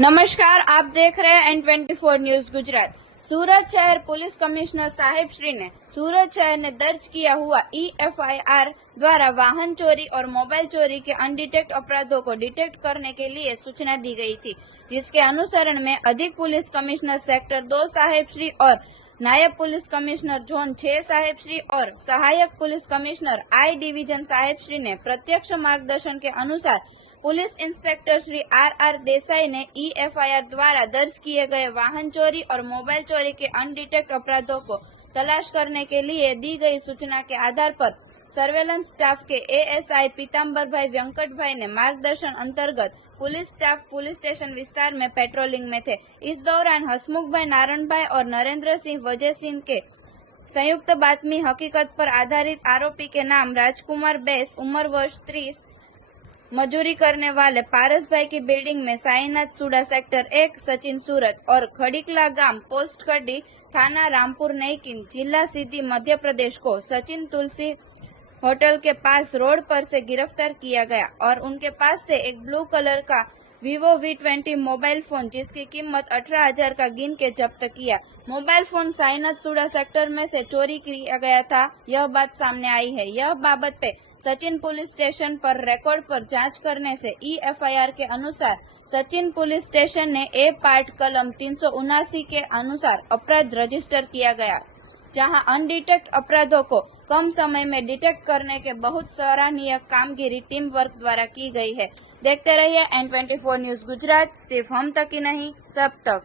नमस्कार, आप देख रहे हैं N24 न्यूज गुजरात। सूरत शहर पुलिस कमिश्नर साहिब श्री ने सूरत शहर ने दर्ज किया हुआ EFIR द्वारा वाहन चोरी और मोबाइल चोरी के अनडिटेक्ट अपराधों को डिटेक्ट करने के लिए सूचना दी गई थी, जिसके अनुसरण में अधिक police commissioner sector 2 Sahib Shri और नायब police commissioner zone 6 Sahib Shri और सहायक police commissioner I division Sahib Shri ने प्रत्यक्ष मार्गदर्शन के अनुसार police inspector Shri RR Desai ने EFIR द्वारा दर्ज किए गए वाहन चोरी और मोबाइल चोरी के अनडिटेक्ट अपराधों को तलाश करने के लिए दी गई सूचना के आधार पर सर्वेलेंस स्टाफ के ASI पीताम्बर भाई वेंकट भाई ने मार्गदर्शन अंतर्गत पुलिस स्टाफ पुलिस स्टेशन विस्तार में पेट्रोलिंग में थे। इस दौरान हसमुख भाई नारायण भाई और नरेंद्र सिंह वजय सिंह के संयुक्त बातमी हकीकत पर आधारित आरोपी के नाम राजकुमार बेस, उम्र वर्ष 30, मजूरी करने वाले पारस भाई की बिल्डिंग में साईनाथ सूडा सेक्टर 1 सचिन सूरत और खड़ीकला गांव पोस्ट कडी थाना रामपुर नईकिन जिला सीधी मध्य प्रदेश को सचिन तुलसी होटल के पास रोड पर से गिरफ्तार किया गया और उनके पास से एक ब्लू कलर का Vivo V20 मोबाइल फोन जिसकी कीमत 18,000 का गिन के जब्त किया। Mobile phone Sainath SUDA sector में से चोरी किया गया था, यह बात सामने आई है। यह बाबत पे सचिन पुलिस स्टेशन पर रिकॉर्ड पर जांच करने से EFIR के अनुसार सचिन पुलिस स्टेशन ने ए पार्ट कलम 379 के अनुसार अपराध रजिस्टर किया गया, जहां अनडिटेक्ट अपराधों को कम समय में डिटेक्ट करने के बहुत सराहनीय कामगिरी टीम वर्क द्वारा की गई है। देखते रहिए N24 न्यूज गुजरात, सिर्फ हम तक ही नहीं सब तक।